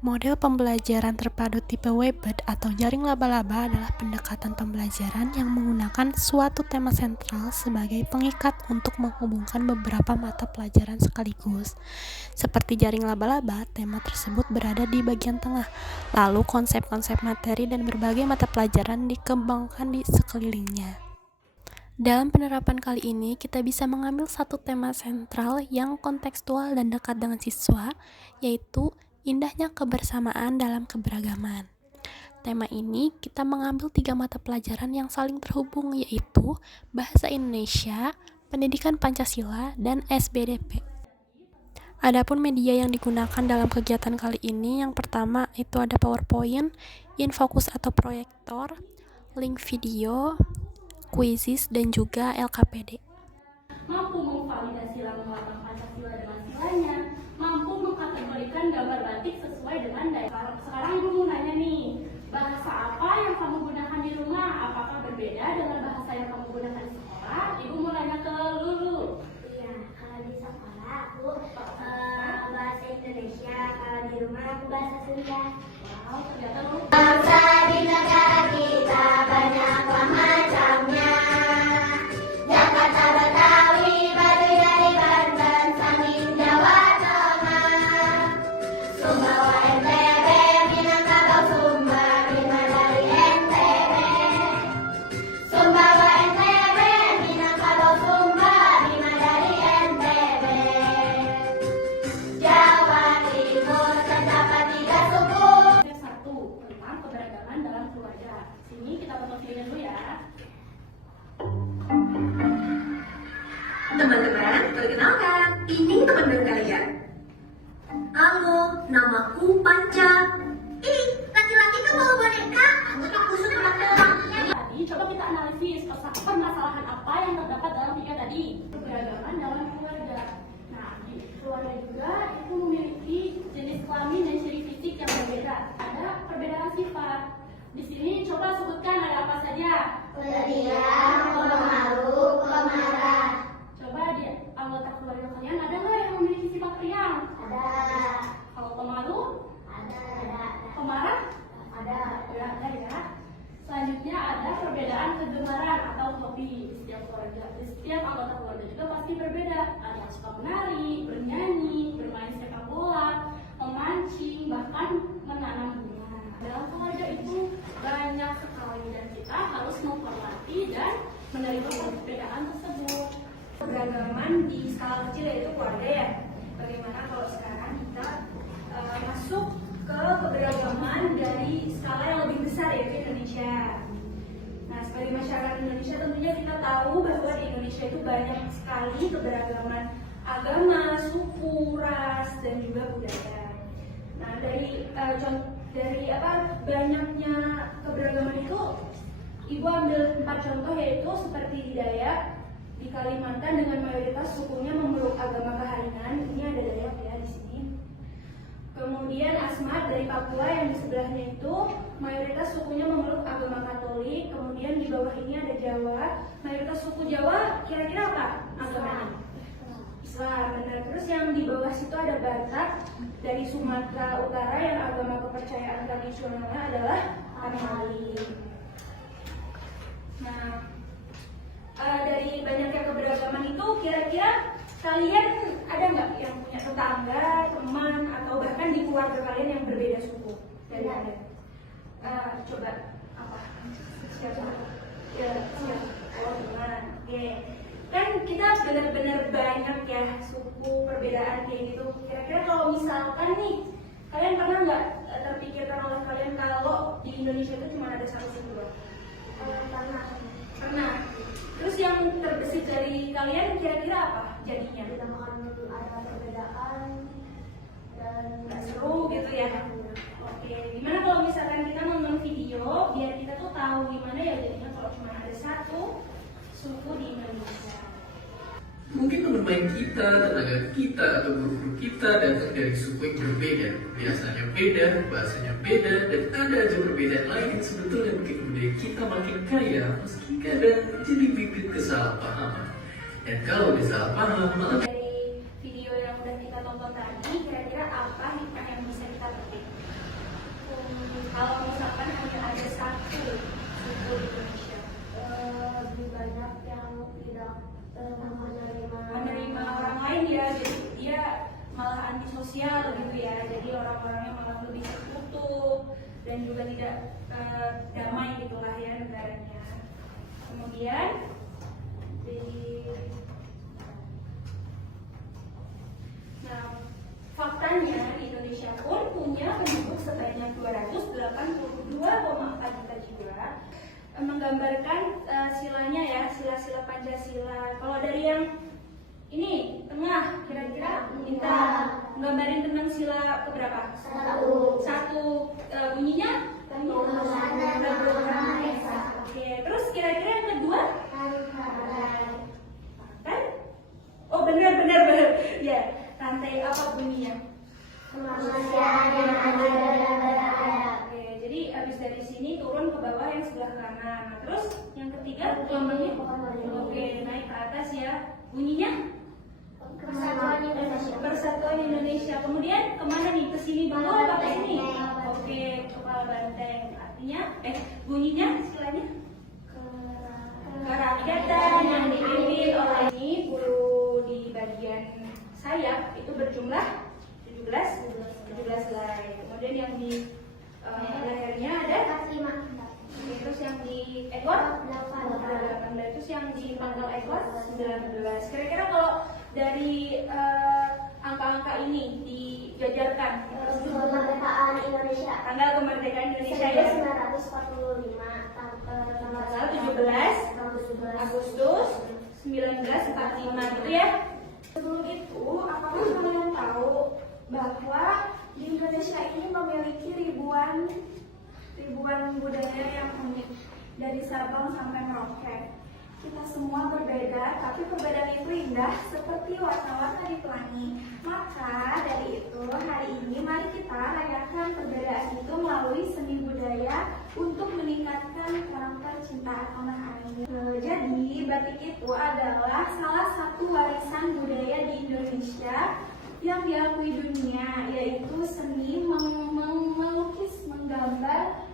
Model pembelajaran terpadu tipe Webbed atau jaring laba-laba adalah pendekatan pembelajaran yang menggunakan suatu tema sentral sebagai pengikat untuk menghubungkan beberapa mata pelajaran sekaligus. Seperti jaring laba-laba, tema tersebut berada di bagian tengah, lalu konsep-konsep materi dan berbagai mata pelajaran dikembangkan di sekelilingnya. Dalam penerapan kali ini, kita bisa mengambil satu tema sentral yang kontekstual dan dekat dengan siswa, yaitu indahnya kebersamaan dalam keberagaman. Tema ini kita mengambil 3 mata pelajaran yang saling terhubung, yaitu Bahasa Indonesia, Pendidikan Pancasila, dan SBDP. Adapun media yang digunakan dalam kegiatan kali ini, yang pertama itu ada PowerPoint, infocus atau proyektor, link video, kuisis, dan juga LKPD. Mampu memvalidasi lambang Pancasila dengan silanya, mampu mengkategorikan gambar batik sesuai dengan daya. Sekarang Ibu mau nanya nih, bahasa apa yang kamu gunakan di rumah? Apakah berbeda dengan bahasa yang kamu gunakan di sekolah? Ibu mau nanya ke Lulu. Iya, kalau di sekolah aku bahasa Indonesia, kalau di rumah aku bahasa Sunda. Wow, ternyata Lulu. Bangsa di negara kita banyaklah macamnya. Jakarta, Betawi, Baduy dari Banten, Sangin, Jawa Tengah, Sumbawa, NTB, Minangkabau, Sumba, Bima dari NTB, Sumbawa, NTB, Minangkabau, Sumba, Bima dari NTB, Jawa Timur terdapat 3 suku. Yang 1 tentang keberagaman dalam keluarga. Sini kita tonton videonya dulu ya. Teman-teman, perkenalkan, ini teman-teman kalian. Halo, namaku Panca. Ini laki-laki tuh bawa boneka, anggota khusus pulang. Tadi coba kita analisis permasalahan apa yang terdapat dalam tiga tadi. Keberagaman dalam keluarga. Nah, di keluarga juga itu memiliki jenis kelamin dan ciri fisik yang berbeda. Ada perbedaan sifat. Di sini coba sebutkan ada apa saja. Pendiam, pemalu, pemarah. Coba di anggota keluarga kalian ada nggak yang memiliki sifat riang? Ada, Kalau pemalu, ada, pemarah, ada. ya ada ya. Selanjutnya ada perbedaan kegemaran atau hobi di setiap keluarga. Di setiap anggota keluarga juga pasti berbeda. Ada yang suka menari, bernyanyi, bermain sepak bola, memancing, bahkan menanam bunga. Dalam keluarga itu banyak sekali dan kita harus menghormati dan menerima perbedaan tersebut. Keberagaman di skala kecil yaitu keluarga ya. Bagaimana kalau sekarang kita masuk ke keberagaman dari skala yang lebih besar yaitu Indonesia. Nah, sebagai masyarakat Indonesia tentunya kita tahu bahwa di Indonesia itu banyak sekali keberagaman agama, suku, ras, dan juga budaya. Nah, dari banyaknya keberagaman itu, Ibu ambil 4 contoh yaitu seperti di Dayak, di Kalimantan dengan mayoritas sukunya memeluk agama Kaharingan. Ini ada Dayak ya di sini. Kemudian Asmat dari Papua yang di sebelahnya itu mayoritas sukunya memeluk agama Katolik. Kemudian di bawah ini ada Jawa. Mayoritas suku Jawa kira-kira apa agamanya? Islam. Benar. Terus yang di bawah situ ada Batak dari Sumatera Utara yang agama kepercayaan tradisionalnya adalah Amali. Nah, dari banyaknya keberagaman itu kira-kira kalian ada nggak yang punya tetangga, teman, atau bahkan di keluarga kalian yang berbeda suku dari Anda? Coba apa? Siapa? Ya, siapa? Oh, teman. Oke. Kan kita benar-benar banyak ya suku perbedaan kayak gitu. Kira-kira kalau misalkan nih, kalian pernah nggak terpikirkan oleh kalian kalau di Indonesia itu cuma ada satu suku doang? Pernah. Terus yang terbesit dari kalian kira-kira apa jadinya? Kita makan ada perbedaan dan Nggak seru gitu ya? Oke, gimana kalau misalkan kita nonton video biar kita tuh tahu gimana ya jadinya kalau cuma ada satu suku di Indonesia. Mungkin teman main kita, tetangga kita, atau guru-guru kita datang dari suku yang berbeda. Biasanya beda, bahasanya beda, dan ada aja perbedaan lain yang sebetulnya bikin budaya kita makin kaya, meski kadang jadi bibit kesalahpahaman. Dan kalau disalahpaham, malah Dari video yang udah kita tonton tadi, kira-kira apa hikmah yang bisa kita petik? menerima orang lain ya, jadi dia malah antisosial gitu ya, jadi orang-orangnya malah lebih tertutup dan juga tidak damai gitulah ya negaranya. Kemudian faktanya di Indonesia pun punya penduduk sebanyak 282,4 juta jiwa, menggambarkan silanya ya, sila-sila Pancasila. Kalau dari yang ini tengah, kira-kira kita nggambarin tentang sila keberapa? Satu. Bunyinya? Oke, terus kira-kira yang kedua? Kan? Oh benar. Ya, rantai apa bunyinya? Kemanusiaan yang adil dan beradab. Oke, jadi habis dari sini turun ke bawah yang sebelah kanan. Nah, terus yang ketiga gelombangnya? Oke, naik ke atas ya. Bunyinya? Persatuan Indonesia. Kemudian kemana nih? Ke sini dulu apa ke sini? Oke, kepala banteng. Artinya, bunyinya silanya? Kerakyatan yang dipimpin oleh ini bulu di bagian sayap itu berjumlah 17 helai. Kemudian yang di lehernya ada 5. Terus yang di ekor 18. Terus yang di pangkal ekor 19. Kira-kira kalau dari angka-angka ini dijajarkan Kemerdekaan Indonesia. tanggal kemerdekaan Indonesia ya, 1945 tanggal 17 Agustus 1945 gitu ya. Sebelum itu, apakah kalian tahu bahwa di Indonesia ini memiliki ribuan budaya yang unik, dari Sabang sampai Merauke. Kita semua berbeda, tapi perbedaan itu indah seperti warna-warna di pelangi. Maka dari itu, hari ini mari kita rayakan perbedaan itu melalui seni budaya untuk meningkatkan karakter cinta tanah air. Jadi, batik itu adalah salah satu warisan budaya di Indonesia yang diakui dunia, yaitu seni melukis, menggambar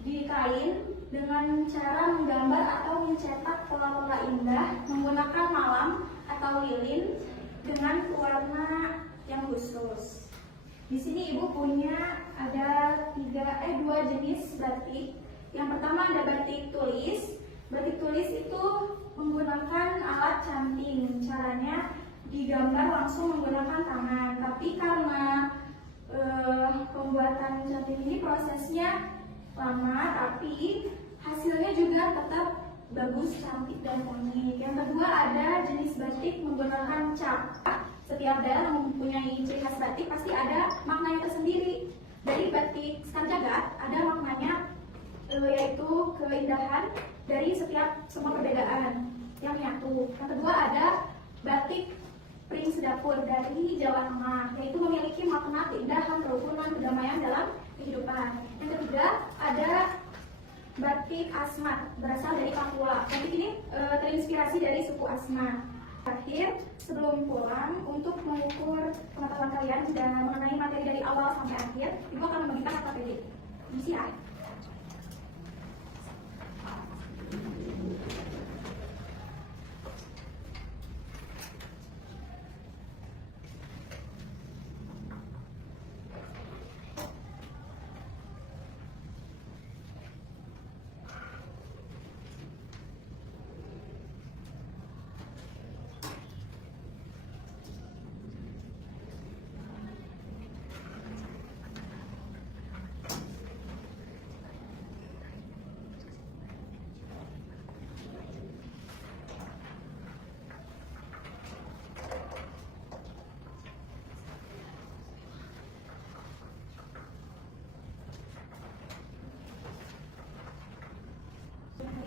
di kain dengan cara menggambar atau mencetak pola-pola indah menggunakan malam atau lilin dengan warna yang khusus. Di sini ibu punya ada dua jenis batik. Yang pertama ada batik tulis. Batik tulis itu menggunakan alat canting. Caranya digambar langsung menggunakan tangan. Tapi karena pembuatan canting ini prosesnya lama, tapi hasilnya juga tetap bagus, cantik, dan unik. Yang kedua ada jenis batik menggunakan cap. Setiap daerah mempunyai ciri khas batik pasti ada maknanya tersendiri. Dari batik Sekar Jagad ada maknanya yaitu keindahan dari semua perbedaan yang menyatu. Yang kedua ada batik Pring Sedapur dari Jawa Tengah, yaitu memiliki makna keindahan, kerukunan, kedamaian dalam kehidupan. Yang ketiga ada batik Asmat berasal dari Papua. Batik ini terinspirasi dari suku Asmat. Terakhir, sebelum pulang untuk mengukur pengetahuan kalian dan mengenai materi dari awal sampai akhir, ibu akan membagikan KPD. Misi A.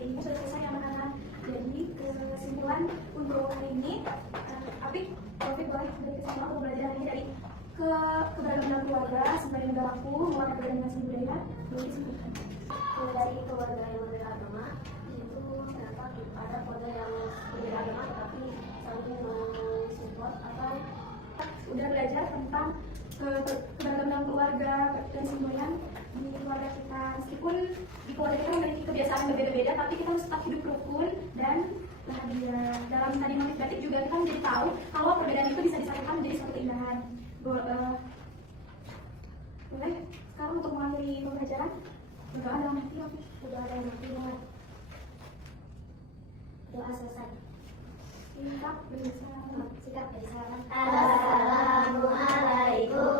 Ini sudah selesai anak-anak. Jadi kesimpulan untuk hari ini, Apik boleh dari kesimpulan untuk belajar ini dari keberagaman keluarga sebagai negaraku menguatkan koordinasi budaya. Boleh disebutkan. Dari keluarga yang berbeda agama itu terdapat ada keluarga yang berbeda agama tetapi saling mensupport atau Udah belajar tentang keberagaman keluarga dan kemudian di keluarga kita, meskipun di keluarga kita memiliki kebiasaan berbeda-beda, tapi kita harus tetap hidup rukun dan bahagia. dalam tadi motif batik juga kita menjadi tahu kalau perbedaan itu bisa disatukan menjadi suatu keindahan. Boleh sekarang untuk mengakhiri pembelajaran berdoa dalam hati, oke? Sudah ada yang mati banget. Doa selesai. Sikap bersama. Sikap bersama. Assalamualaikum